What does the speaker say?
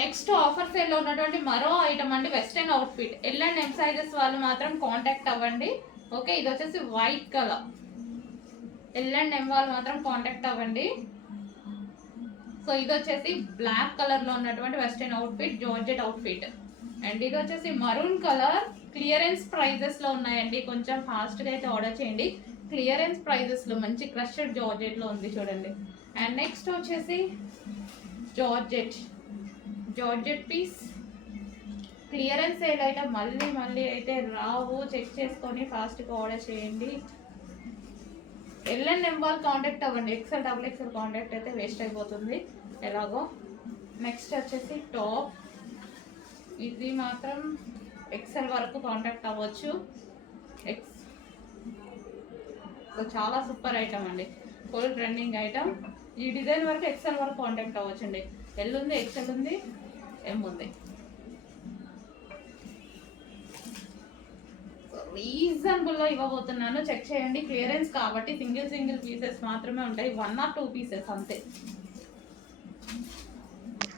Next offer sale లో ఉన్నటువంటి మరో ఐటమ్ అండి, western outfit. L and M sizes వాళ్ళు మాత్రం కాంటాక్ట్ అవ్వండి. ఓకే, ఇది వచ్చేసి white colour. L and M వాళ్ళు మాత్రం కాంటాక్ట్ అవ్వండి. సో ఇది వచ్చేసి బ్లాక్ కలర్ లో ఉన్నటువంటి western outfit, georgette outfit. And ఇది వచ్చేసి మరూన్ కలర్. క్లియరెన్స్ ప్రైజెస్ లో ఉన్నాయండి, కొంచెం ఫాస్ట్ గా అయితే ఆర్డర్ చేయండి. క్లియరెన్స్ ప్రైజెస్ లో మంచి క్రషెడ్ జార్జెట్ లో ఉంది చూడండి. అండ్ నెక్స్ట్ వచ్చేసి జార్జెట్ పీస్. క్లియరెన్స్ సేల్ అయితే మళ్ళీ అయితే రావు, చెక్ చేసుకొని ఫాస్ట్గా ఆర్డర్ చేయండి. ఎల్ అండ్ ఎం వాళ్ళు కాంటాక్ట్ అవ్వండి. ఎక్సెల్ డబుల్ ఎక్సెల్ కాంటాక్ట్ అయితే వేస్ట్ అయిపోతుంది ఎలాగో. నెక్స్ట్ వచ్చేసి టాప్. ఇది మాత్రం ఎక్సెల్ వరకు కాంటాక్ట్ అవ్వచ్చు. సో చాలా సూపర్ ఐటమ్ అండి, ఫుల్ ట్రెండింగ్ ఐటమ్. ఈ డిజైన్ వరకు ఎక్సెల్ వరకు కాంటాక్ట్ అవ్వచ్చు అండి. ఎల్ ఉంది, ఎక్సెల్ ఉంది, ఎం ఉంది. రీజనబుల్లో ఇవ్వబోతున్నాను, చెక్ చేయండి. క్లియరెన్స్ కాబట్టి సింగిల్ పీసెస్ మాత్రమే ఉంటాయి, 1 or 2 పీసెస్ అంతే.